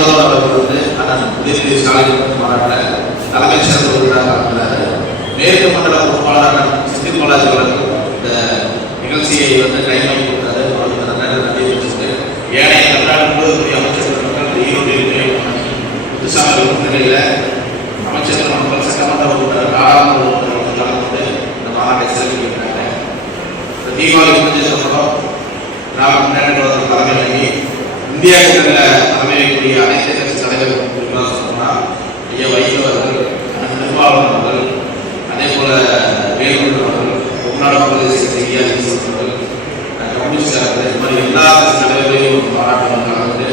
முதல்வர் அவர்கள் வந்து அண்ணன் உதயநிதி ஸ்டாலின் மாநாட்டில் தலைமைச் சிறப்பு விருந்தினராக மேற்கு மண்டல பொறுப்பாளர் சித்தி பாலாஜி அவர்கள் இந்த நிகழ்ச்சியை வந்து கைமை கொடுத்தாரு. அவருக்கு நன்றி தெரிவிச்சுட்டு ஏனைய தமிழ்நாடு முழுவதும் அமைச்சர்கள் மக்கள் ஈரோட்டில் புதுசாக நிலையில் அமைச்சர்கள் மக்கள் சட்டமன்ற உறுப்பினர் நாடாளுமன்ற உறுப்பினர்கள் கலந்து கொண்டு இந்த மாநாட்டை சிறப்பிக்கிறாங்க. தீபாவளி முடிஞ்சதுக்கப்புறம் திராவிட முன்னேற்ற தலைமையிலேயே இந்தியா கூட்டணியில் தலைமையக்கூடிய அனைத்து கட்சி தலைவர்கள் குறிப்பாக சொன்னால் ஐயா வைகோ அவர்கள், நிர்வாகம் அவர்கள், அதே போல வேலூர் அவர்கள், தமிழ்நாடு பிரதேச ஐயா அவர்கள், கம்யூனிஸ்ட் அவர்கள், இது மாதிரி எல்லா கட்சி தலைவர்களையும் பாராட்டு கலந்து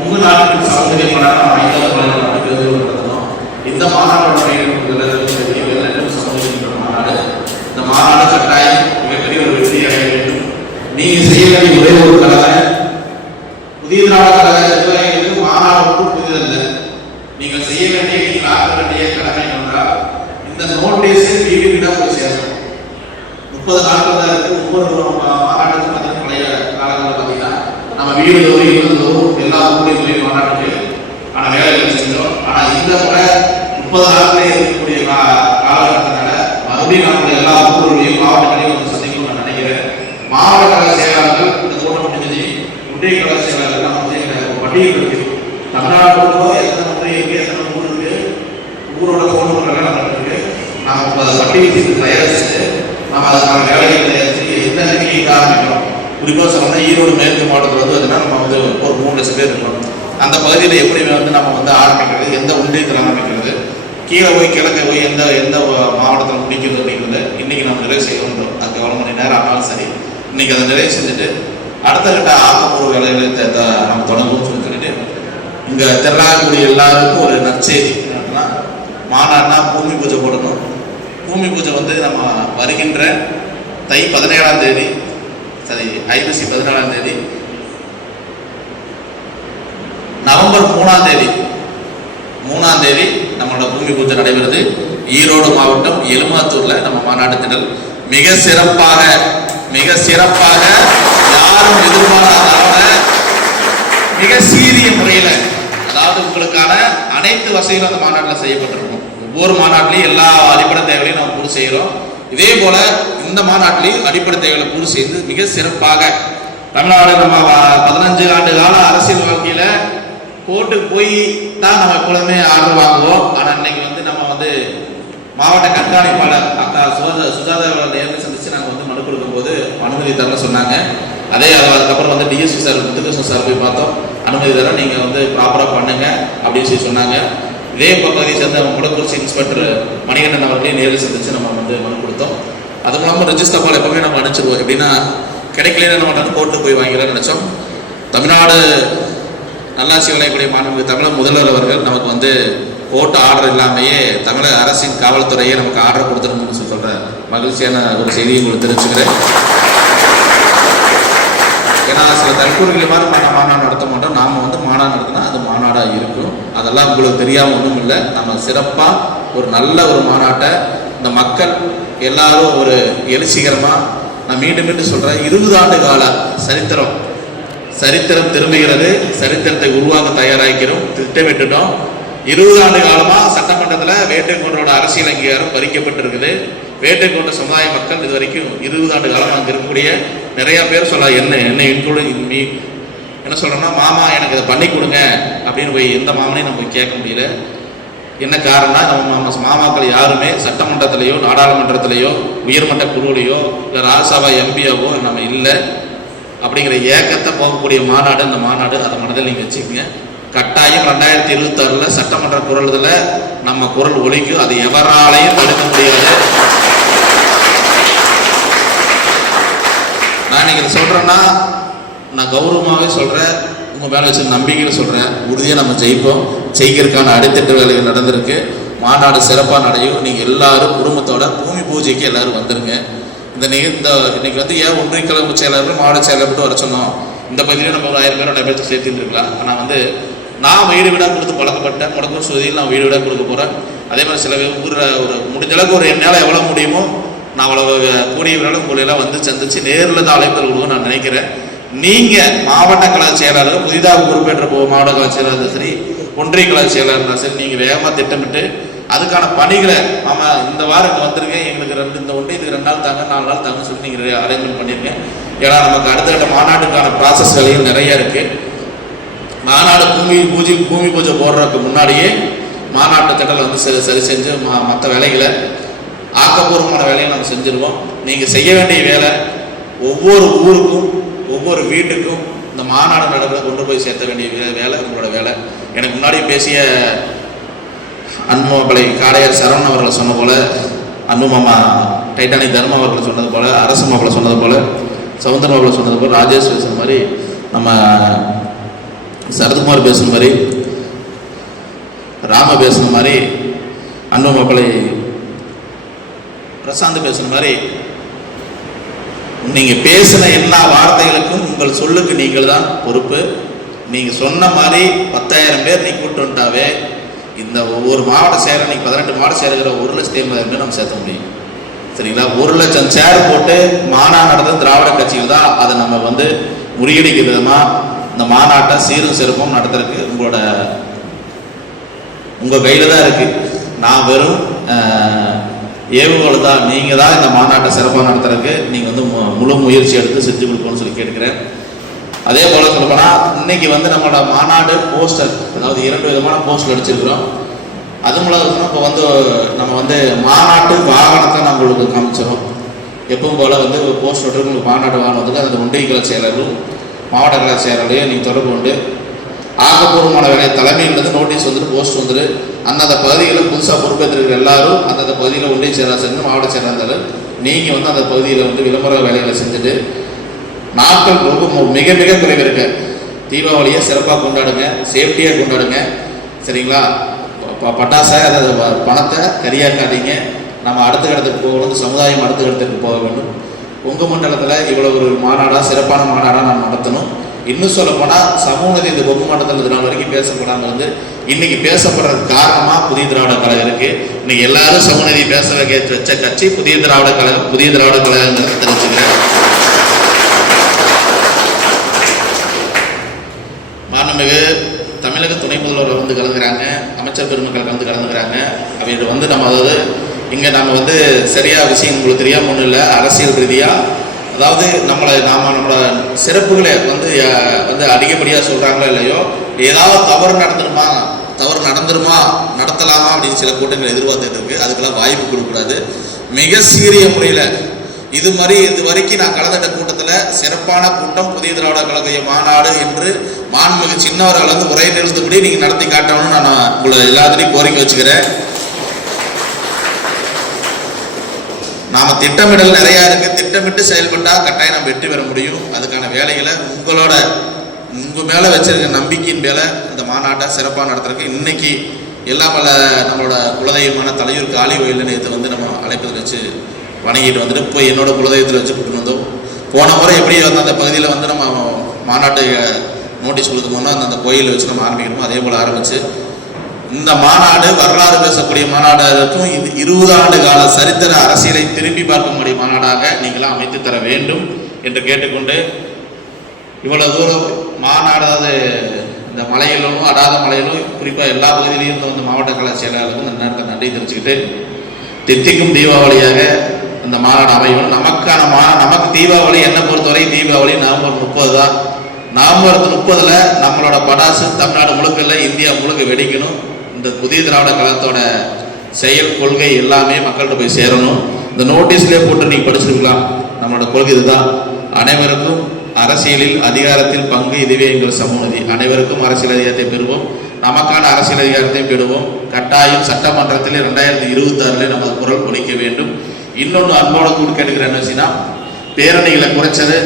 உங்கள் நாட்டுக்கு சௌகரியமான 5வது மாநாடு நடத்தணும். இந்த மாநாட்டோட வெள்ளட்டும் சமூக மாநாடு. இந்த மாநாடு கட்டாயம் மிகப்பெரிய ஒரு வெற்றி அடைய வேண்டும். நீங்கள் செய்ய வேண்டிய ஒரே ஒரு கடமை, புதிய திராவிட கழகத்திற்கு மாநாடு ஒன்றும் புதிதல்ல. நீங்கள் செய்ய வேண்டிய, நீங்கள் ஆக்க வேண்டிய கடமை என்றால் இந்த நோட்டீஸ் வீடுதான் போய் சேரணும். 30 நாட்கள் தான் இருக்கு. ஒவ்வொரு மாநாட்டுக்கு பார்த்தீங்கன்னா பழைய காலங்களில் பார்த்தீங்கன்னா நம்ம வீடு தோறும் 20 தோறும் எல்லா ஊர்களையும் மாநாட்டுக்கு ஆனால் வேலைகள் செஞ்சோம். ஆனால் இந்த முறை 30 நாட்களே இருக்கக்கூடிய காலகட்டத்தினால மறுபடியும் நம்மளுடைய எல்லா ஊர்களையும் மாவட்டங்களையும் வந்து சந்திக்கும் நான் நினைக்கிறேன். மாவட்ட கழக செயலாளர்கள் இந்த கூட்டம் முடிஞ்சது, ஒன்றிய கழக செயலாளர்கள் நம்ம வந்து பட்டியல் இருக்கு. தமிழ்நாடு எத்தனை முறை இருக்கு, எத்தனை ஊர் இருக்கு, ஊரோட ஃபோன் நம்பர்கள் நம்ம இருக்கு. நம்ம அதை பட்டியல் செய்து தயாரிச்சுட்டு நம்ம அதுக்கான வேலையை தயாரிச்சு எந்த நிலையை ஆரம்பிக்கிறோம். குறிப்பாக சொல்லணும்னா ஈரோடு மேற்கு மாவட்டத்தில் வந்து பார்த்தீங்கன்னா நம்ம வந்து ஒரு 3 லட்சம் பேர் இருக்கோம். அந்த பகுதியில் எப்படி வந்து நம்ம வந்து ஆரம்பிக்கிறது, எந்த ஒன்றியத்தில் ஆரம்பிக்கிறது, கீழே போய் கிழக்க போய் எந்த எந்த மாவட்டத்தில் முடிக்கிறது அப்படிங்கிறது இன்றைக்கி நம்ம நிறைவு செய்ய வேண்டும். அதுக்கு எவ்வளோ மணி நேரம் ஆனாலும் சரி இன்றைக்கி அதை நிறைவு செஞ்சுட்டு அடுத்த கட்ட ஆக்கப்பூர்வ வேலைகளை நம்ம தொடங்குவோம் சொல்லிட்டு இங்கே திரளாகக்கூடிய எல்லாருக்கும் ஒரு நற்செய்தி என்னன்னா, மாநாடுனா பூமி பூஜை போடணும். பூமி பூஜை வந்து நம்ம வருகின்ற தை 17ஆம் தேதி, சரி ஐப்பசி 17ஆம் தேதி, நவம்பர் 3ஆம் தேதி நம்மளோட பூமி பூஜை நடைபெறுது. ஈரோடு மாவட்டம் எலுமாத்தூர்ல நம்ம மாநாட்டு திடல் மிக சிறப்பாக யாரும் எதிர்பாராத மிக சீரிய முறையில், அதாவது உங்களுக்கான அனைத்து வசதிகளும் அந்த மாநாட்டில் செய்யப்பட்டிருக்கும். ஒவ்வொரு மாநாட்டிலையும் எல்லா அடிப்படை தேவைகளையும் நம்ம பூர்த்தி செய்கிறோம். இதே போல இந்த மாநாட்டிலையும் அடிப்படை தேவைகளை பூர்த்தி செய்து மிக சிறப்பாக தமிழ்நாடு நம்ம 15 ஆண்டு கால அரசியல் வாழ்க்கையில கோர்ட்டுக்கு போய் தான் நம்ம எப்பொழுதுமே ஆர்டர் வாங்குவோம். ஆனால் இன்னைக்கு வந்து நம்ம வந்து மாவட்ட கண்காணிப்பாளர் அக்கா சுஜாதா நேரில் சந்திச்சு நாங்கள் வந்து மனு கொடுக்கும்போது அனுமதி தரல சொன்னாங்க. அதுக்கப்புறம் வந்து டிஎஸ்பி சார் முத்துகிருஷ்ணன் சார் போய் பார்த்தோம், அனுமதி தர நீங்கள் வந்து ப்ராப்பராக பண்ணுங்க அப்படின்னு சொல்லி சொன்னாங்க. இதே பகுதியை சேர்ந்த முடக்குறிச்சி இன்ஸ்பெக்டர் மணிகண்டன் அவர்களையும் நேரில் சந்திச்சு நம்ம வந்து மனு கொடுத்தோம். அது மூலமாக ரெஜிஸ்டர் பால் எப்பவுமே நம்ம அனுப்பிச்சிடுவோம். எப்படின்னா கிடைக்கல நம்ம கோர்ட்டுக்கு போய் வாங்கிடலாம்னு நினச்சோம். தமிழ்நாடு நல்லாட்சி வளையக்கூடிய மாண்புமிகு தமிழக முதல்வர் அவர்கள் நமக்கு வந்து கோர்ட்டு ஆர்டர் இல்லாமையே தமிழக அரசின் காவல்துறையை நமக்கு ஆர்டர் கொடுத்துருன்னு சொல்ற மகிழ்ச்சியான ஒரு செய்தியை உங்களுக்கு தெரிவிச்சுக்கிறேன். ஏன்னா சில தற்கூறுகளை மாதிரி மாநாடு நடத்த மாட்டோம். நாம் வந்து மாநாடு நடத்தினா அது மாநாடாக இருக்கும். அதெல்லாம் உங்களுக்கு தெரியாமல் ஒன்றும் இல்லை. நம்ம சிறப்பாக ஒரு நல்ல ஒரு மாநாட்டை இந்த மக்கள் எல்லாரும் ஒரு எழுச்சிகரமாக, நான் மீண்டும் சொல்கிறேன், 20 ஆண்டு கால சரித்திரம் திரும்புகிறது. சரித்திரத்தை உருவாக்க தயாராகிறோம், திட்டமிட்டுட்டோம். 20 ஆண்டு காலமாக சட்டமன்றத்தில் வேட்டைக்கொண்டரோட அரசியல் அங்கீகாரம் பறிக்கப்பட்டிருக்குது. வேட்டைக்கொண்ட சமுதாய மக்கள் இது வரைக்கும் 20 ஆண்டு காலம் அங்கே இருக்கக்கூடிய நிறைய பேர் சொல்ல என்ன இன்க்ளூடிங் என்ன சொல்கிறேன்னா, மாமா எனக்கு இதை பண்ணி கொடுங்க அப்படின்னு போய் எந்த மாமனையும் நம்ம கேட்க முடியல. என்ன காரணம்னா, நம்ம மாமாக்கள் யாருமே சட்டமன்றத்திலேயோ நாடாளுமன்றத்திலேயோ உயர்மட்ட குழுவிலையோ இல்லை ராஜ்யசபா எம்பியாவோ நம்ம இல்லை. அப்படிங்கிற ஏக்கத்தை போகக்கூடிய மாநாடு இந்த மாநாடு. அதை மனதில் நீங்கள் வச்சுக்கோங்க. கட்டாயம் 2026 சட்டமன்ற குரல்ல நம்ம குரல் ஒலிக்கும். அது எவராலையும் தடுக்க முடியாது. நான் நீங்கள் சொல்றேன்னா நான் கௌரவமாகவே சொல்றேன், உங்க மேல வச்சு நம்பிக்கையில் சொல்றேன். உறுதியாக நம்ம ஜெயிப்போம். ஜெயிக்கிறதுக்கான அடித்தட்டு வேலைகள் நடந்திருக்கு. மாநாடு சிறப்பாக நடையும். நீங்க எல்லாரும் குடும்பத்தோட பூமி பூஜைக்கு எல்லாரும் வந்துருங்க. இன்னைக்கு வந்து ஏன் ஒன்றிய கழக செயலாளர்கள் மாவட்ட செயலாளர் மட்டும் வர சொன்னோம். இந்த பகுதியில நம்ம 1000 பேர் 2000 பேர் சேர்த்துட்டு இருக்கலாம். ஆனால் வந்து நான் வீடு வீடாக கொடுத்து பழக்கப்பட்டேன். முடக்கூர் சுதியில் நான் வீடு வீடாக கொடுக்க போகிறேன். அதே மாதிரி சில ஊரில் ஒரு முடிஞ்ச அளவுக்கு ஒரு என்னால் எவ்வளோ முடியுமோ நான் அவ்வளோ கூடிய விரலும் உங்களெல்லாம் வந்து சந்திச்சு நேரில் தான் அழைப்புகள் கொடுக்க நான் நினைக்கிறேன். நீங்க மாவட்ட கழக செயலாளர் புதிதாக பொறுப்பேற்ற மாவட்ட கழக செயலாளர் சரி, ஒன்றிய கழக செயலாளர் சரி, நீங்க வேகமா திட்டமிட்டு அதுக்கான பணிகளை ஆமா இந்த வாரம் இங்கே வந்திருக்கேன், எங்களுக்கு இந்த ஒன்றியத்துக்கு 2 நாள் தாங்க 4 நாள் தாங்க சொல்லி நீங்க அரேஞ்ச்மெண்ட் பண்ணிருக்கேன். ஏன்னா நமக்கு அடுத்த கட்ட மாநாட்டுக்கான ப்ராசஸ்களையும் நிறைய இருக்கு. மாநாடு பூமி பூஜை போடுறதுக்கு முன்னாடியே மாநாட்டு திட்டங்களை வந்து சரி செஞ்சு மற்ற வேலைகளை ஆக்கப்பூர்வமான வேலையை நம்ம செஞ்சிருவோம். நீங்கள் செய்ய வேண்டிய வேலை ஒவ்வொரு ஊருக்கும் ஒவ்வொரு வீட்டுக்கும் இந்த மாநாடு நடக்கிறத கொண்டு போய் சேர்த்த வேண்டிய வேலை உங்களோட வேலை. எனக்கு முன்னாடி பேசிய அன்புமாப்பிள்ளை காடையார் சரவணன் அவர்களை சொன்ன போல, அன்புமாமா டைட்டானிக் தர்ம அவர்கள் சொன்னது போல, அரசு மாப்பிள்ளை சொன்னது போல, சவுந்தர மாப்பிள்ளை சொன்னது போல, ராஜேஷ் பேசுகிற மாதிரி, நம்ம சரத்குமார் பேசுன மாதிரி, ராம பேசுன மாதிரி, அன்பு மாப்பிள்ளை பிரசாந்த் பேசுன மாதிரி, நீங்க பேசின எல்லா வார்த்தைகளுக்கும் உங்கள் சொல்லுக்கு நீங்கள் தான் பொறுப்பு. நீங்க சொன்ன மாதிரி 10,000 பேர் நீ கூட்டு வந்துட்டாவே இந்த ஒவ்வொரு மாவட்ட சேர நீங்க 18 மாவட்ட சேருகிற 1,50,000 பேர் நம்ம சேர்த்த முடியும். சரிங்களா? 1,00,000 சேர் போட்டு மாநாடு நடந்த திராவிட கட்சிகள் தான் அதை நம்ம வந்து முறியடிக்கிற விதமா இந்த மாநாட்டை சீரும் சிறப்பும் நடத்துறதுக்கு உங்க கையில தான் இருக்கு. நான் வெறும் ஏவுகோள் தான். நீங்க தான் இந்த மாநாட்டை சிறப்பாக நடத்துறதுக்கு நீங்க வந்து முழு முயற்சி எடுத்து செஞ்சு கொடுக்கணும்னு சொல்லி கேட்டுக்கிறேன். அதே போல சொல்லப்போனா இன்னைக்கு வந்து நம்மளோட மாநாடு போஸ்டர், அதாவது 2 விதமான போஸ்டர் அடிச்சிருக்கிறோம். அது மூலம் இப்போ வந்து நம்ம வந்து மாநாட்டு வாகனத்தை நம்ம உங்களுக்கு காமிச்சிடும். எப்பவும் போல வந்து போஸ்டர் உங்களுக்கு மாநாட்டு வாகனத்துக்கு அந்த ஒன்றிய கழக செயலரும் மாவட்ட கழக செயலரையும் நீங்கள் தொடர்பு கொண்டு ஆக்கப்பூர்வமான வேலை தலைமையிலிருந்து நோட்டீஸ் வந்துட்டு போஸ்ட் வந்துட்டு அந்தந்த பகுதிகளில் புதுசாக பொறுப்பேற்றிருக்கிற எல்லாரும் அந்தந்த பகுதியில் ஒன்றிய செயலாளர் மாவட்ட செயலாளர் நீங்கள் வந்து அந்த பகுதியில் வந்து விளம்பர வேலைகளை செஞ்சுட்டு நாட்கள் ரொம்ப மிக மிக குறைவு இருக்கு. தீபாவளியை சிறப்பாக கொண்டாடுங்க, சேஃப்டியாக கொண்டாடுங்க. சரிங்களா? பட்டாசை அதாவது பணத்தை கரியாக்காதீங்க. நம்ம அடுத்த இடத்துக்கு போகணும், சமுதாயம் அடுத்த இடத்துக்கு போக வேண்டும். உங்கள் மண்டலத்தில் இவ்வளோ ஒரு மாநாடாக சிறப்பான மாநாடாக நம்ம நடத்தணும். இன்னும் சொல்லப்போனால் சமூக நீதி இந்த கொங்கு மண்டலத்தில் இது நாள் வரைக்கும் பேசப்படாமல் இருந்து இன்னைக்கு பேசப்படுறதுக்கு காரணமாக புதிய திராவிட கழகம் இருக்குது. இன்னைக்கு எல்லாரும் சமூக நீதி பேச வச்ச கட்சி புதிய திராவிட கழகம். புதிய திராவிட கழகங்கிறத தெரிஞ்சுக்கிறேன். மாண்புமிகு தமிழக துணை முதல்வர் வந்து கலந்துக்கிறாங்க, அமைச்சர் பெருமக்கள் கலந்துக்கிறாங்க. அவங்க வந்து நம்ம அதாவது இங்கே நம்ம வந்து சரியாக விஷயம் உங்களுக்கு தெரியாமல் ஒன்றும் இல்லை. அரசியல் ரீதியாக அதாவது நம்மளோட சிறப்புகளை வந்து அதிகப்படியாக சொல்கிறாங்களோ இல்லையோ, ஏதாவது தவறு நடந்துருமா நடத்தலாமா அப்படின்னு சில கூட்டங்கள் எதிர்பார்த்துட்டு இருக்கு. அதுக்கெல்லாம் வாய்ப்பு கொடுக்கக்கூடாது. மிக சீரிய முறையில் இது வரைக்கும் நான் கலந்துட்ட கூட்டத்தில் சிறப்பான கூட்டம் புதிய திராவிட கழக மாநாடு என்று மாண்புமிகு சின்னவர்கள் வந்து உரை நிறுத்தப்படி நீங்கள் நடத்தி காட்டணும்னு நான் உங்களை எல்லாத்துலேயும் கோரிக்கை வச்சுக்கிறேன். நாம திட்டமிடல் நிறைய இருக்கு. திட்டமிட்டு செயல்பட்டா கட்டாயம் நம்ம வெற்றி பெற முடியும். அதுக்கான வேலைகளை உங்க மேல வச்சிருக்க நம்பிக்கையின் மேல இந்த மாநாட்டை சிறப்பாக நடத்துறதுக்கு இன்னைக்கு எல்லாம் நம்மளோட குலதெய்வமான தலையூர் காளி கோயில் நேற்று வந்து நம்ம அழைப்பதில் வச்சு வணங்கிட்டு வந்துட்டு இப்போ என்னோட குலதெய்வத்தில் வச்சு கூட்டு வந்தோம். போன முறை எப்படி வந்து அந்த பகுதியில் வந்து நம்ம மாநாட்டை நோட்டீஸ் கொடுத்துக்கோன்னா அந்த கோயிலில் வச்சு நம்ம ஆரம்பிக்கணுமோ அதே போல் ஆரம்பிச்சு இந்த மாநாடு வரலாறு பேசக்கூடிய மாநாடாக இருக்கும். இது 20 ஆண்டு கால சரித்திர அரசியலை திரும்பி பார்க்கக்கூடிய மாநாடாக நீங்களாம் அமைத்து தர வேண்டும் என்று கேட்டுக்கொண்டு இவ்வளவு தூரம் மாநாடாவது இந்த மலையிலும் அடாத மலையிலும் குறிப்பாக எல்லா பகுதியிலையும் இருந்து வந்து மாவட்ட கழக செயலாளருக்கும் இந்த நேரத்தை நன்றி தெரிஞ்சுக்கிட்டு தித்திக்கும் தீபாவளியாக இந்த மாநாடு அமையும். நமக்கு தீபாவளி என்னை பொறுத்தவரை தீபாவளி நவம்பர் 30 தான். நவம்பர் 30 நம்மளோட படாசு தமிழ்நாடு முழுக்க இல்லை, இந்தியா முழுக்க வெடிக்கணும். இந்த புதிய திராவிட கழகத்தோட செயல் கொள்கை எல்லாமே மக்கள்கிட்ட போய் சேரணும். இந்த நோட்டீஸ்லேயே போட்டு நீங்கள் படிச்சிருக்கலாம். நம்மளோட கொள்கை இதுதான். அனைவருக்கும் அரசியலில் அதிகாரத்தில் பங்கு, இதுவே எங்கள் சமூக நீதி. அனைவருக்கும் அரசியல் அதிகாரத்தை பெறுவோம், நமக்கான அரசியல் அதிகாரத்தை பெறுவோம். கட்டாயம் சட்டமன்றத்தில் 2026 நம்ம குரல் ஒலிக்க வேண்டும். இன்னொன்று அன்போட கூட கேட்டுக்கிற என்ன வச்சுன்னா, பேரணிகளை குறைச்சது.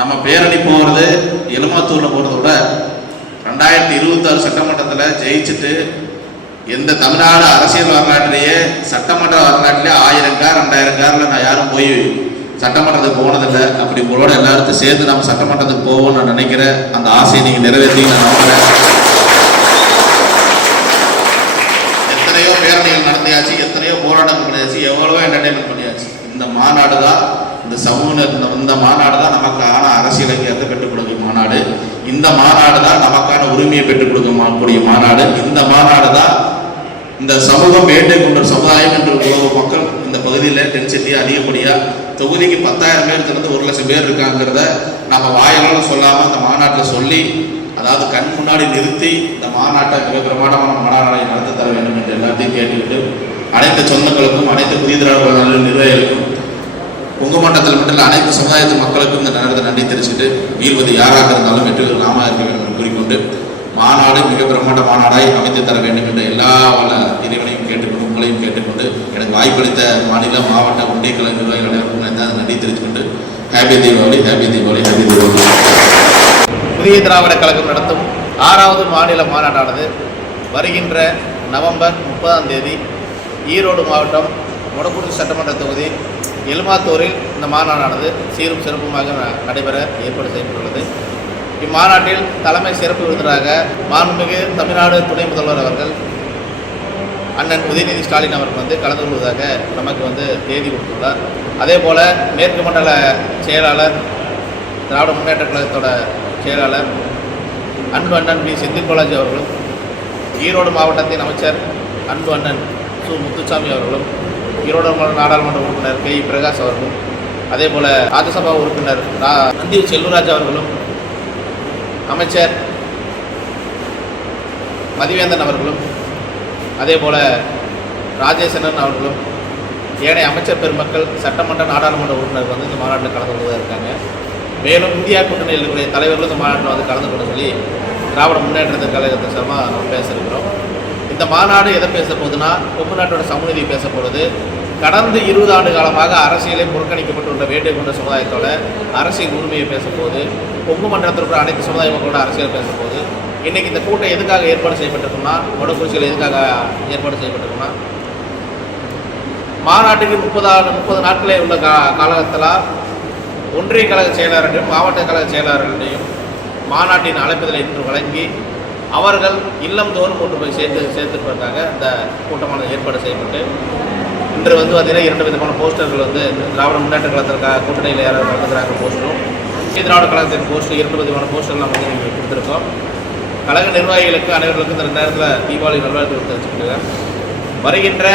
நம்ம பேரணி போகிறது எலுமாத்தூரில் போகிறத விட 2026 சட்டமன்றத்தில் ஜெயிச்சுட்டு எந்த தமிழ்நாடு அரசியல் வரலாற்றிலேயே சட்டமன்ற வரலாற்றிலே 1000 கார் 2000 காரில் நான் யாரும் போய் சட்டமன்றத்துக்கு போனதில்லை. அப்படி உங்களோட எல்லாருக்கும் சேர்ந்து நம்ம சட்டமன்றத்துக்கு போவோம்னு நான் நினைக்கிறேன். அந்த ஆசையை நீங்கள் நிறைவேற்றி நான் நம்புகிறேன். எத்தனையோ பேரணிகள் நடத்தியாச்சு, எத்தனையோ போராட்டங்கள் பண்ணியாச்சு, எவ்வளவோ என்டர்டைன்மெண்ட் பண்ணியாச்சு. இந்த மாநாடு தான் இந்த மாநாடு தான் நமக்கான அரசியல் இலக்கியத்தை பெற்றுக் கொடுக்கும் மாநாடு. இந்த மாநாடு தான் நமக்கான உரிமையை பெற்றுக் கொடுக்கக்கூடிய மாநாடு. இந்த மாநாடு தான் இந்த சமூகம் வேண்டை கொண்ட சமுதாயம் என்ற உலக மக்கள் இந்த பகுதியில் தென்செட்டி அதிகப்படியாக தொகுதிக்கு 10,000 பேர் திறந்து 1,00,000 பேர் இருக்காங்கிறத நம்ம வாயிலாலும் சொல்லாமல் அந்த மாநாட்டில் சொல்லி, அதாவது கண் முன்னாடி நிறுத்தி இந்த மாநாட்டை மிக பிரமாண்டமான மாநாட்டை நடத்த தர வேண்டும் என்று எல்லாத்தையும் கேட்டுக்கிட்டு அனைத்து சொந்தங்களுக்கும் அனைத்து புதிய திராவிட நிர்வாகிகளுக்கும் குங்குமண்டலத்தில் மட்டும் அனைத்து சமுதாயத்து மக்களுக்கும் இந்த நேரத்தை நன்றி தெரிவிச்சுட்டு வீழ்வது யாராக இருந்தாலும் வெற்றி நாம இருக்க வேண்டும் என்று கூறிக்கொண்டு மாநாடு மிக பிரமாண்ட மாநாடாய் அமைத்து தர வேண்டும் என்ற எல்லா வல்ல இறைவனையும் கேட்டுக்கொண்டு உங்களையும் கேட்டுக்கொண்டு எனக்கு வாய்ப்பளித்த மாநில மாவட்ட ஒன்றிய கழக நிர்வாகிகள் அனைவருக்கும் நன்றி தெரிவித்துக்கொண்டு happy Deepavali, happy Deepavali, happy Deepavali. Puthiya Dravida கழகம் நடத்தும் 6வது மாநில மாநாடானது வருகின்ற நவம்பர் 30ஆம் தேதி ஈரோடு மாவட்டம் மொடக்குறிச்சி சட்டமன்ற தொகுதி எலுமாத்தூரில் இந்த மாநாடானது சீரும் சிறப்புமாக நடைபெற ஏற்பாடு செய்யப்பட்டுள்ளது. இம்மாநாட்டில் தலைமை சிறப்பு விருந்தினராக மாண்புமிகு தமிழ்நாடு துணை முதல்வர் அவர்கள் அண்ணன் உதயநிதி ஸ்டாலின் அவர்கள் கலந்து கொள்வதாக நமக்கு தேதி கொடுத்துள்ளார். அதே போல் மேற்கு மண்டல செயலாளர் திராவிட முன்னேற்ற கழகத்தோட செயலாளர் அன்பு அண்ணன் வி செந்தில் பாலாஜி அவர்களும், ஈரோடு மாவட்டத்தின் அமைச்சர் அன்பு அண்ணன் சு முத்துசாமி அவர்களும், ஈரோடு நாடாளுமன்ற உறுப்பினர் கே பிரகாஷ் அவர்களும், அதே போல் ராஜ்யசபா உறுப்பினர் நந்தீவ் செல்வராஜ் அவர்களும், அமைச்சர் மதிவேந்தன் அவர்களும், அதே போல் ராஜேசனன் அவர்களும், ஏனைய அமைச்சர் பெருமக்கள், சட்டமன்ற நாடாளுமன்ற உறுப்பினர்கள் இந்த மாநாட்டில் கலந்து கொள்வதாக இருக்காங்க. மேலும் இந்தியா கூட்டணியில் இருக்கக்கூடிய தலைவர்களும் இந்த மாநாட்டில் கலந்து கொள்ள சொல்லி திராவிட முன்னேற்ற கழகத்தின் சார்பாக நம்ம பேச இருக்கிறோம். இந்த மாநாடு எதை பேச போகுதுன்னா, கொங்கு நாட்டோட சமூகநீதி பேச போகிறது. கடந்த 20 ஆண்டு காலமாக அரசியலை புறக்கணிக்கப்பட்டுள்ள வேட்டை கொண்ட சமுதாயத்தோட அரசியல் உரிமையை பேச போகுது. கொங்கு மண்டலத்தில் இருக்கிற அனைத்து சமுதாய மக்களோட அரசியல் பேச போகுது. இன்றைக்கி இந்த கூட்டம் எதுக்காக ஏற்பாடு செய்யப்பட்டிருக்குன்னா, மொடக்குறிச்சியில் எதுக்காக ஏற்பாடு செய்யப்பட்டிருக்குன்னா, மாநாட்டுக்கு 30 நாட்களே உள்ள காலகட்டத்தில் ஒன்றிய கழக செயலாளர்களையும் மாவட்ட கழக செயலாளர்களையும் மாநாட்டின் அழைப்புதலை இன்று வழங்கி அவர்கள் இல்லம் தோறும் கொண்டு போய் சேர்த்துருப்பதற்காக இந்த கூட்டமானது ஏற்பாடு செய்யப்பட்டு இன்று பார்த்திங்கன்னா 2 விதமான போஸ்டர்கள் திராவிட முன்னேற்ற கழகத்திற்காக கூட்டணியில் யாராவது கலந்துக்கிறாங்க போஸ்டரும், திராவிட கழகத்தின் போஸ்டர் 2 விதமான போஸ்டர் நம்ம கொடுத்துருக்கோம். கழக நிர்வாகிகளுக்கு அனைவர்களுக்கும் இந்த நேரத்தில் தீபாவளி நல்வாழ்த்துக்கள் தெரிவிச்சுக்கிறேன். வருகின்ற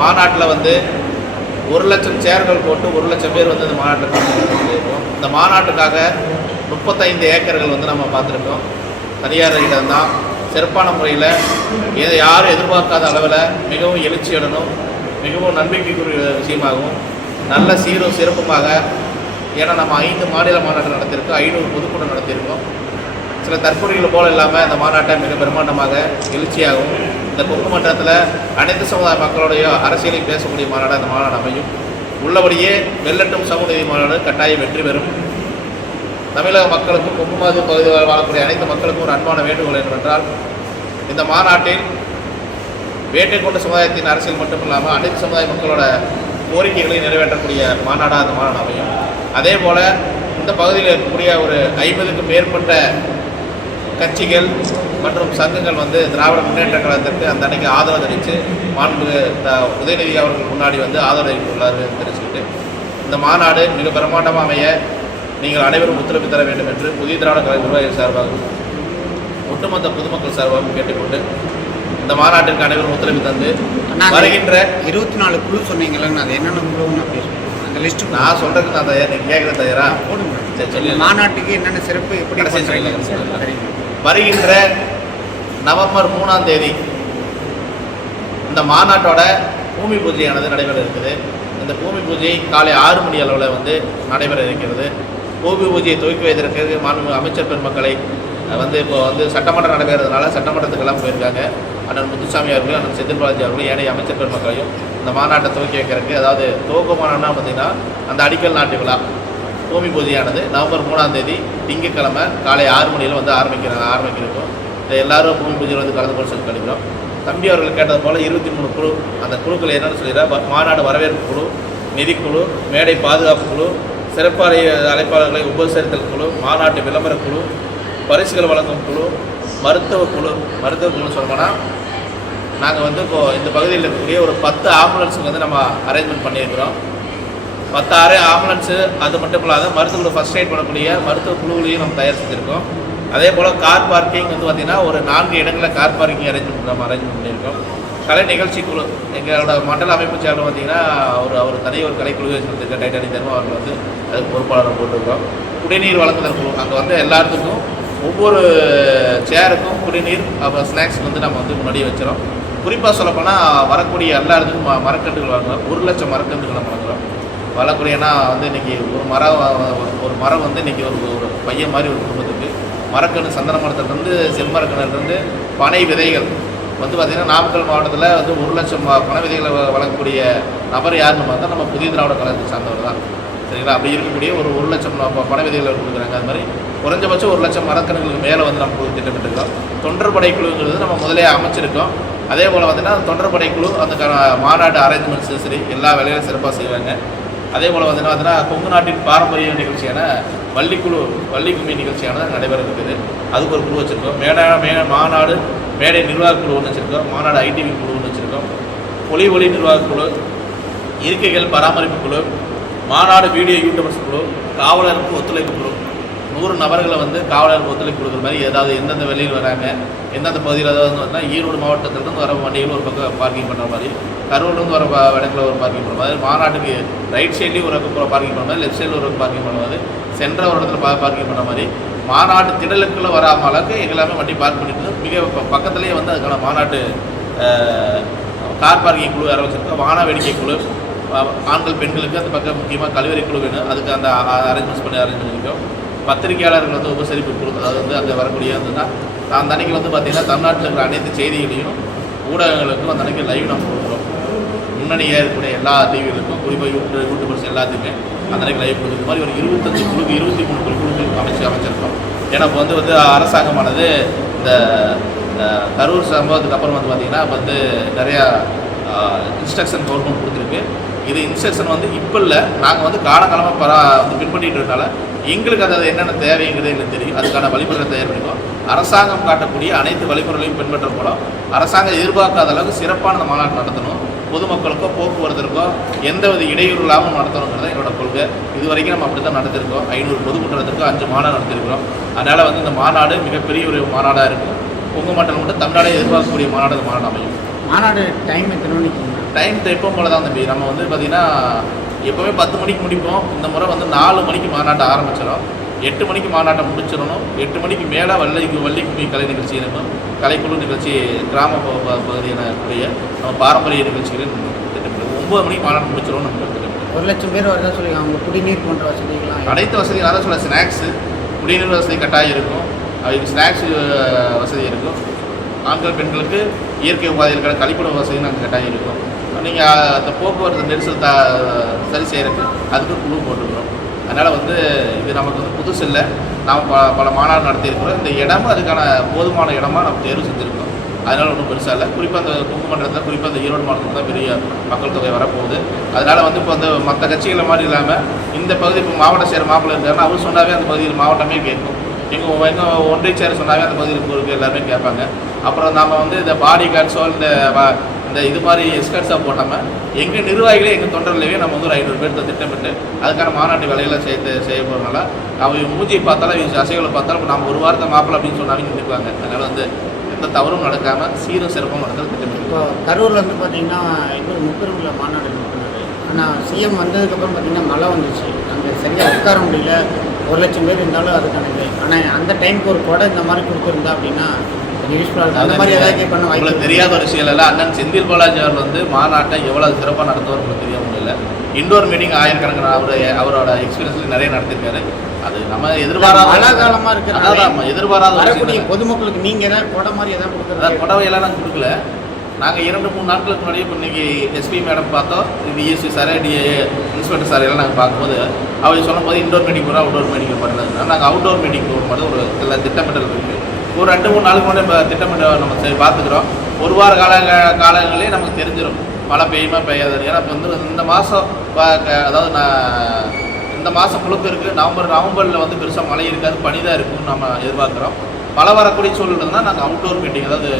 மாநாட்டில் 1,00,000 சேர்கள் போட்டு 1,00,000 பேர் இந்த மாநாட்டில் கலந்துருக்கோம். இந்த மாநாட்டுக்காக 35 ஏக்கர்கள் நம்ம பார்த்துருக்கோம். தனியார் இடம்தான் சிறப்பான முறையில் யாரும் எதிர்பார்க்காத அளவில் மிகவும் எழுச்சியுடனும் மிகவும் நம்பிக்கைக்குரிய விஷயமாகவும் நல்ல சீரும் சிறப்புமாக, ஏன்னா நம்ம 5 மாநில மாநாட்டு நடத்தியிருக்கோம், 500 பொதுக்கூட்டம் நடத்தியிருக்கோம். சில தற்பொருள்கள் போல் இல்லாமல் இந்த மாநாட்டை மிக பிரம்மாண்டமாக எழுச்சியாகவும் இந்த கொங்கு மண்டலத்தில் அனைத்து சமுதாய மக்களுடைய அரசியலை பேசக்கூடிய மாநாடாக இந்த மாநாடு அமையும். உள்ளபடியே வெள்ளட்டும் சமூக மாநாடு கட்டாயம் வெற்றி பெறும். தமிழக மக்களுக்கும் கொங்கு மாது பகுதியில் வாழக்கூடிய அனைத்து மக்களுக்கும் ஒரு அன்பான வேண்டுகோள் என்னவென்றால், இந்த மாநாட்டில் வேட்டை கொண்ட சமுதாயத்தின் அரசியல் மட்டும் இல்லாமல் அனைத்து சமுதாய மக்களோட கோரிக்கைகளை நிறைவேற்றக்கூடிய மாநாடாக அந்த மாநாடு அமையும். அதே போல் இந்த பகுதியில் இருக்கக்கூடிய ஒரு 50க்கும் மேற்பட்ட கட்சிகள் மற்றும் சங்கங்கள் திராவிட முன்னேற்ற கழகத்திற்கு அந்த அன்றைக்கி ஆதரவு தெரிவித்து மாண்பு உதயநிதி அவர்கள் முன்னாடி ஆதரவு தெரிவித்துள்ளார் தெரிவிச்சுக்கிட்டு இந்த மாநாடு மிக பிரமாண்டமாக அமைய நீங்கள் அனைவரும் ஒத்துழைப்பு தர வேண்டும் என்று புதிய திராவிட கழக நிர்வாகிகள் சார்பாகவும் ஒட்டுமொத்த பொதுமக்கள் சார்பாகவும் கேட்டுக்கொண்டு இந்த மாநாட்டிற்கு அனைவரும் ஒத்துழைப்பு தந்து வருகின்ற 24 குழு சொன்னீங்களேன்னு அது என்னென்ன குழுன்னு அப்படி அந்த லிஸ்ட் நான் சொல்கிறதுக்கு நான் தயார், நீங்கள் கேட்குறது தயாரா? போடுங்க. சரி, சொல்லி மாநாட்டுக்கு என்னென்ன சிறப்பு எப்படி வருகின்ற நவம்பர் 3ஆம் தேதி இந்த மாநாட்டோட பூமி பூஜையானது நடைபெற இருக்குது. இந்த பூமி பூஜை காலை 6 மணி அளவில் நடைபெற இருக்கிறது. பூமி பூஜையை துவக்கி வைத்திருக்கிறது மாண்பு அமைச்சர் பெருமக்களை இப்போ சட்டமன்றம் நடைபெறதுனால சட்டமன்றத்துக்கெல்லாம் போயிருக்காங்க. அண்ணன் முத்துசாமி அவர்களும் அண்ணன் செந்தில் பாலாஜி அவர்களும் ஏனைய அமைச்சர் பெருமக்களையும் இந்த மாநாட்டை துவக்கி வைக்கிறதுக்கு, அதாவது துவக்கமானன்னா பார்த்திங்கன்னா அந்த அடிக்கல் நாட்டு விழா பூமி பூஜையானது நவம்பர் 3ஆம் தேதி திங்கட்கிழமை காலை 6 மணியில் ஆரம்பிக்கிறோம். இதை எல்லாரும் பூமி பூஜையில் கலந்து கொண்டு சொல்லி கழிக்கிறோம். தம்பி அவர்கள் கேட்டது போல் 23 குழு, அந்த குழுக்கள் என்னென்னு சொல்லிடுறா, மாநாடு வரவேற்பு குழு, நிதிக்குழு, மேடை பாதுகாப்பு குழு, சிறப்பு அழைப்பாளர்களை உபசரித்தல் குழு, மாநாட்டு விளம்பர குழு, பரிசுகள் வழங்கும் குழு, மருத்துவ குழு சொல்லணும்னா நாங்கள் இப்போது இந்த பகுதியில் இருக்கக்கூடிய ஒரு 10 ஆம்புலன்ஸுக்கு நம்ம அரேஞ்ச்மெண்ட் பண்ணியிருக்கிறோம். 10 ஆம்புலன்ஸு, அது மட்டும் இல்லாத மருத்துவ ஃபர்ஸ்ட் எய்ட் பண்ணக்கூடிய மருத்துவ குழுவிலையும் நம்ம தயார் செஞ்சுருக்கோம். அதே போல் கார் பார்க்கிங் வந்து பார்த்திங்கன்னா ஒரு 4 இடங்களில் கார் பார்க்கிங் அரேஞ்ச் பண்ணியிருக்கோம். கலை நிகழ்ச்சி குழு எங்களோட மண்டல அமைப்பு செயலர் பார்த்திங்கன்னா அவர் தனி ஒரு கலைக்குழுவை வச்சுருக்க டைட்டானி தர்மம் அவர்கள் வந்து அதுக்கு பொறுப்பாளரை போட்டிருக்கோம். குடிநீர் வழங்குதல் குழு அங்கே வந்து எல்லாத்துக்கும் ஒவ்வொரு சேருக்கும் குடிநீர் அப்புறம் ஸ்நாக்ஸ் வந்து நம்ம வந்து முன்னாடியே வச்சுறோம். குறிப்பாக சொல்லப்போனால் வரக்கூடிய எல்லாத்துக்கும் மரக்கன்றுகள் வாங்குறோம். 1 லட்சம் மரக்கன்றுகள் நம்ம வாங்குறோம். வளர்க்குறையனா வந்து இன்றைக்கி ஒரு மரம் வந்து இன்றைக்கி ஒரு பையன் மாதிரி ஒரு குடும்பத்துக்கு மரக்கன்று சந்தன மரத்துலேருந்து செம்மரக்கன்றுலேருந்து பனை விதைகள் வந்து பார்த்திங்கன்னா நாமக்கல் மாவட்டத்தில் வந்து 1 லட்சம் பனை விதைகளை வழங்கக்கூடிய நபர் யாருன்னு பார்த்தா நம்ம புதிய திராவிட கழகத்தை சார்ந்தவர் தான். சரிங்களா? அப்படி இருக்கக்கூடிய ஒரு 1 லட்சம் பனை விதைகளை கொடுக்குறாங்க. அது மாதிரி குறைஞ்சபட்சம் 1 லட்சம் மரக்கன்றுகளுக்கு மேலே வந்து நம்ம திட்டமிட்டுருக்கோம். தொண்டர்படை குழுங்கிறது நம்ம முதலே அமைச்சிருக்கோம். அதே போல் பார்த்திங்கன்னா தொண்டர்படை குழு அதுக்கான மாநாடு அரேஞ்ச்மெண்ட்ஸு சரி எல்லா வேலையும் சிறப்பாக செய்வாங்க. அதே போல் பார்த்தீங்கன்னா கொங்கு நாட்டின் பாரம்பரிய நிகழ்ச்சியான வள்ளிக்கும்மி நிகழ்ச்சியானது நடைபெற இருக்குது. அதுக்கு ஒரு குழு வச்சுருக்கோம். மாநாடு மேடை நிர்வாக குழு ஒன்று வச்சுருக்கோம். மாநாடு ஐடிவி குழு ஒன்று வச்சுருக்கோம். ஒளி நிர்வாக குழு, இருக்கைகள் பராமரிப்பு குழு, மாநாடு வீடியோ யூடியூபர்ஸ் குழு, காவலருக்கு ஒத்துழைப்பு குழு. 100 நபர்களை வந்து காவலருக்கு ஒத்துழைப்பு கொடுக்குற மாதிரி ஏதாவது எந்தெந்த வெளியில் வராங்க, எந்தெந்த பகுதியில் ஏதாவது வந்து ஈரோடு மாவட்டத்திலிருந்து வர வண்டிகள் ஒரு பக்கம் பார்க்கிங் பண்ணுற மாதிரி, கரூர்லேருந்து வர இடத்துல ஒரு பார்க்கிங் பண்ணுற மாதிரி, மாநாட்டுக்கு ரைட் சைட்லேயும் ஒரு பார்க்கிங் பண்ணுற மாதிரி, லெஃப்ட் சைடில் ஒரு பார்க்கிங் பண்ணுற மாதிரி, சென்ற ஒரு இடத்துல பார்க்கிங் பண்ணுற மாதிரி, மாநாட்டு திடலுக்குள்ளே வராமல் அளவுக்கு எல்லாமே வண்டி பார்க் பண்ணிட்டு மிக பக்கத்துலேயே வந்து அதுக்கான மாநாட்டு கார் பார்க்கிங் குழு ஆரம்பிச்சிருக்கோம். வான வேடிக்கை குழு, ஆண்கள் பெண்களுக்கு அந்த பக்கம் முக்கியமாக கழிவறை குழு வேணும். அதுக்கு அந்த அரேஞ்ச் பண்ணியிருக்கோம். பத்திரிகையாளர்கள் வந்து உபசரிப்பு குழு, அதாவது வந்து அங்கே வரக்கூடிய வந்துன்னா அந்த அன்றைக்கி வந்து பார்த்திங்கன்னா தமிழ்நாட்டில் இருக்கிற அனைத்து செய்திகளையும் ஊடகங்களுக்கும் அந்த அன்றைக்கி லைவ் நம்ம கொடுக்குறோம். முன்னணியாக இருக்கக்கூடிய எல்லா டிவிகளுக்கும் குறிப்பாக யூடியூபர்ஸ் எல்லாத்துக்குமே அந்த அன்றைக்கி லைவ் கொடுக்குற மாதிரி ஒரு 25 குழுக்கு 23 குழுக்களுக்கு அமைச்சிருக்கோம். ஏன்னா இப்போ வந்து அரசாங்கமானது இந்த கரூர் சம்பவத்துக்கு அப்புறம் வந்து பார்த்திங்கன்னா வந்து நிறையா இன்ஸ்ட்ரக்ஷன் கவர்மெண்ட் கொடுத்துருக்கு. இது இன்ஸ்ட்ரக்ஷன் வந்து இப்போ இல்லை, நாங்கள் வந்து காலகாலமாக வந்து பின்பற்றிட்டுனால எங்களுக்கு அது என்னென்ன தேவைங்கிறது எங்களுக்கு தெரியும். அதுக்கான வழிமுறை தயார் பண்ணிக்கோம். அரசாங்கம் காட்டக்கூடிய அனைத்து வழிமுறைகளையும் பின்பற்ற மூலம் அரசாங்கம் எதிர்பார்க்காத அளவுக்கு சிறப்பான அந்த மாநாடு நடத்தணும். பொதுமக்களுக்கோ போக்குவரத்திற்கோ எந்தவித இடையூறு இல்லாமல் நடத்தணுங்கிறத என்னோட கொள்கை. இது வரைக்கும் நம்ம அப்படி தான் நடத்திருக்கோம். 500 பொதுக்கூட்டத்திற்கு 5 மாநாடு நடத்திருக்கிறோம். அதனால் வந்து இந்த மாநாடு மிகப்பெரிய ஒரு மாநாடாக இருக்கும். கொங்கு மண்டலம் மட்டும் தமிழ்நாடே எதிர்பார்க்கக்கூடிய மாநாடு அமையும். மாநாடு டைம் எத்தனை மணிக்கு? டைம் எப்போ போல தான் தம்பி. நம்ம வந்து பார்த்திங்கன்னா எப்போவுமே 10 மணிக்கு முடிப்போம். இந்த முறை வந்து 4 மணிக்கு மாநாட்டை ஆரம்பிச்சிடும். 8 மணிக்கு மாநாட்டை முடிச்சிடணும். 8 மணிக்கு மேலே வள்ளிக்கும்மி கலை நிகழ்ச்சி இருக்கும். கலைக்குழு நிகழ்ச்சி, கிராம பகுதியான கூடிய நம்ம பாரம்பரிய நிகழ்ச்சிகளில் திட்டமிட்டு 9 மணிக்கு மாநாட்டை முடிச்சிடணும். நம்ம திட்டமிட்டு 1 லட்சம் பேர் வரதான் சொல்லி அவங்க குடிநீர் போன்ற வசதிகள்லாம் அனைத்து வசதிகள் அதான் சொல்ல ஸ்நாக்ஸு குடிநீர் வசதி கட்டாயம் இருக்கும். அவங்களுக்கு ஸ்நாக்ஸ் வசதி இருக்கும். ஆண்கள் பெண்களுக்கு இயற்கை உபாதைகளுக்கான கழிப்பிட வசதி நாங்கள் கட்டாயம் இருக்கும். நீங்கள் அந்த போக்குவரத்து நெரிசல் சரி செய்கிறதுக்கு அதுக்கு குழு போட்டுக்கிறோம். அதனால் வந்து இது நமக்கு வந்து புதுசு இல்லை. நாம் பல மாநாடு நடத்தியிருக்கிறோம். இந்த இடமும் அதுக்கான போதுமான இடமா நம்ம தேர்வு செஞ்சுருக்கோம். அதனால் ஒன்றும் பெருசாக இல்லை. குறிப்பாக அந்த கொங்கு மண்டலத்தில், குறிப்பாக அந்த ஈரோடு மாவட்டத்தில் தான் பெரிய மக்கள் தொகை வரப்போகுது. அதனால் வந்து இப்போ அந்த மற்ற கட்சிகளை மாதிரி இல்லாமல் இந்த பகுதி இப்போ மாவட்ட சேர் மாப்பிள்ளை இருக்காருன்னா அவர் சொன்னாவே அந்த பகுதியில் மாவட்டமே கேட்கும். எங்கள் ஒன்றிய சேர் சொன்னாவே அந்த பகுதியில் இருக்கிற எல்லாருமே கேட்பாங்க. அப்புறம் நாம் வந்து இந்த பாடி கார்ட்ஸோ இந்த இது மாதிரி எஸ்கர்ட்ஸாக போட்டாமல் எங்கள் நிர்வாகிகளே எங்கள் தொண்டர்களையே நம்ம வந்து ஒரு 500 பேர்த்த திட்டமிட்டு அதுக்கான மாநாட்டு வேலைகளை செய்ய போகிறதுனால அவங்க மூஞ்சியை பார்த்தாலும் அவங்க அசைகளை பார்த்தாலும் நம்ம ஒரு வாரத்தை மாப்பிள்ளை அப்படின்னு சொன்னாலும் நினைப்பாங்க. அதனால் வந்து எந்த தவறும் நடக்காமல் சீரும் சிறப்பும் நடக்கிறது திட்டமிட்டு. இப்போ கரூரில் வந்து பார்த்திங்கன்னா இன்னொரு முப்பெருங்குள்ள மாநாடு நடக்குது. ஆனால் சிஎம் வந்ததுக்கப்புறம் பார்த்திங்கன்னா மழை வந்துச்சு. அங்கே சரியாக உட்கார முடியல. 1 லட்சம் பேர் இருந்தாலும் அதுக்கான இது. ஆனால் அந்த டைமுக்கு ஒரு கொடை இந்த மாதிரி கொடுத்துருந்தா அப்படின்னா அந்த மாதிரி ஏதாவது பண்ண உங்களுக்கு தெரியாத ஒரு விஷயம் இல்லை. அண்ணன் செந்தில் பாலாஜி அவர் வந்து மாநாட்டை எவ்வளோ சிறப்பாக நடத்துவார் உங்களுக்கு தெரியாம இல்லை. இண்டோர் மீட்டிங் ஆயிரக்கணக்கான அவரோட எக்ஸ்பீரியன்ஸில் நிறைய நடத்திருக்காரு. அது நம்ம எதிர்பாராத காலமாக இருக்கிற நம்ம எதிர்பாராத வரக்கூடிய பொதுமக்களுக்கு நீங்கள் ஏதாவது கொடை மாதிரி எதாவது கொடுக்குறது? கொடவையெல்லாம் நாங்கள் கொடுக்கல. நாங்கள் 2-3 நாட்களுக்கு முன்னாடியே இப்போ இன்றைக்கி எஸ்பி மேடம் பார்த்தோம். டிஎஸ்பி சார், இன்ஸ்பெக்டர் சார் எல்லாம் நாங்கள் பார்க்கும்போது அவர் சொல்லும்போது இண்டோர் மீட்டிங் போகிறோம், அவுட்டோர் மீட்டிங் பண்ணுறதுனா நாங்கள் அவுட்டோர் மீட்டிங் போகும்போது ஒரு சில திட்டமிட்டல் இருக்குது. ஒரு 2-3 நாளுக்கு முன்னாடி திட்டமிட்ட நம்ம பார்த்துக்கிறோம். 1 வார காலங்களே நமக்கு தெரிஞ்சிடும் மழை பெய்யுமா பெய்யாது. ஏன்னா இப்போ வந்து இந்த மாதம் அதாவது இந்த மாதம் முழுக்க இருக்குது. நவம்பரில் வந்து பெருசாக மழை இருக்காது, பனி தான் இருக்குன்னு நம்ம எதிர்பார்க்குறோம். மழை வரக்கூடிய சூழல் தான் நாங்கள் அவுட்டோர் மீட்டிங், அதாவது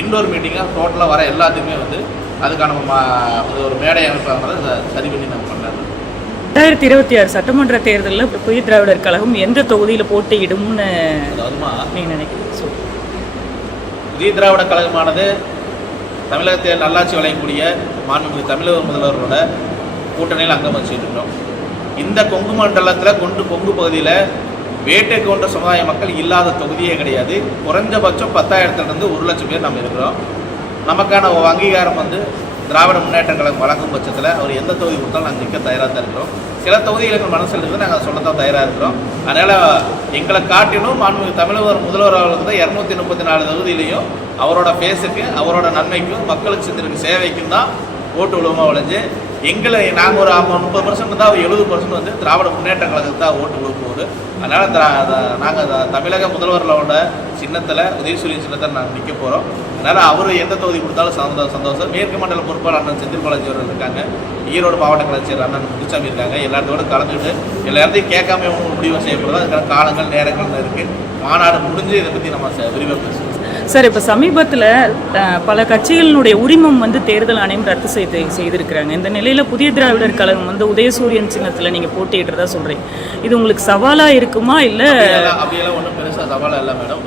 இன்டோர் மீட்டிங்காக டோட்டலாக வர எல்லாத்துக்குமே வந்து அதுக்கான ஒரு மேடை அமைப்பாக சரி பண்ணி நம்ம பண்ணுறோம். 2026 சட்டமன்ற தேர்தலில் புதிய திராவிடர் கழகம் எந்த தொகுதியில் போட்டியிடும்னு அதாவதுமா நீங்கள் நினைக்கிறீங்க? ஸோ புதிய திராவிட கழகமானது தமிழகத்தில் நல்லாட்சி வழங்கக்கூடிய மாண்புமிகு தமிழக முதல்வரோட கூட்டணியில் அங்கம் வச்சுட்டு இருக்கிறோம். இந்த கொங்கு மண்டலத்தில் கொங்கு பகுதியில் வேட்டை கொண்ட சமுதாய மக்கள் இல்லாத தொகுதியே கிடையாது. குறைஞ்சபட்சம் 10,000 1 லட்சம் பேர் நம்ம இருக்கிறோம். நமக்கான அங்கீகாரம் திராவிட முன்னேற்ற கழகம் வழங்கும் பட்சத்தில் அவர் எந்த தொகுதி கொடுத்தாலும் நாங்கள் நிற்க தயாராக தான் இருக்கிறோம். சில தொகுதிகள் எங்கள் மனசில் இருக்குது, நாங்கள் அதை சொல்லத்தான் தயாராக இருக்கிறோம். அதனால் எங்களை காட்டிலும் மாண்புமிகு தமிழக முதல்வர் அவர்களுக்கு தான் 234 தொகுதியிலையும் அவரோட பேஸுக்கு, அவரோட நன்மைக்கும், மக்களுக்கு செஞ்சிருக்க சேவைக்கும் தான் ஓட்டு விழுவமாக விளைஞ்சு நாங்கள் ஒரு 30% தான் 70% திராவிட முன்னேற்ற கழகத்துக்கு தான் ஓட்டு விழுவ போகுது. அதனால் நாங்கள் தமிழக முதல்வர்களோட சின்னத்தில் உதயசூரியன் சின்னத்தில் நாங்கள் நிற்க போகிறோம். அதனால் அவர் எந்த தொகுதி கொடுத்தாலும் சந்தோஷம். மேற்கு மண்டல பொறுப்பாளர் அண்ணன் செந்தில் பாலாஜி அவர்கள் இருக்காங்க, ஈரோடு மாவட்ட கலைச்சர் அண்ணன் முத்துசாமி இருக்காங்க. எல்லாத்தோடு கலந்துக்கிட்டு எல்லாத்தையும் கேட்காம முடிவு செய்யப்படுறது. அதுக்கான காலங்கள் நேரங்கள் இருக்குது. மாநாடு முடிஞ்சு இதை பற்றி நம்ம விரிவாக பேசுவோம். சார், இப்போ சமீபத்தில் பல கட்சிகளினுடைய உரிமம் தேர்தல் ஆணையம் ரத்து செய்திருக்கிறாங்க. இந்த நிலையில் புதிய திராவிடர் கழகம் உதயசூரியன் சின்னத்தில் நீங்கள் போட்டியிடுறதா சொல்கிறீங்க. இது உங்களுக்கு சவாலாக இருக்குமா? இல்லை அப்படியெல்லாம் ஒன்றும் பெருசாக சவாலாக இல்லை மேடம்.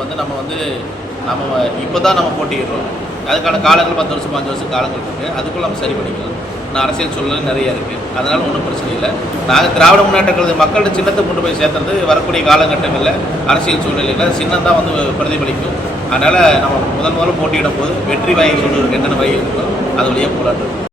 நம்ம இப்போ தான் நம்ம போட்டியிடுறோம். அதுக்கான காலங்கள் 10 வருஷம் 5 வருஷம் காலங்கள் இருக்குது. அதுக்குள்ளே நம்ம சரி பண்ணிக்கலாம். அரசியல் சூழல் நிறைய இருக்குது. அதனால் ஒன்றும் பிரச்சனை இல்லை. நாங்கள் திராவிட முன்னேற்ற கழக மக்களோட சின்னத்தை கொண்டு போய் சேர்த்துறது வரக்கூடிய காலகட்டங்களில் அரசியல் சூழ்நிலையில் சின்னம் தான் பிரதிபலிக்கும். அதனால் நம்ம முதல்ல போட்டியிடும் போது வெற்றி வாய்ப்பு சொல்வதற்கு என்னென்ன வழி இருக்கோ அது வழியாக போராட்டம்.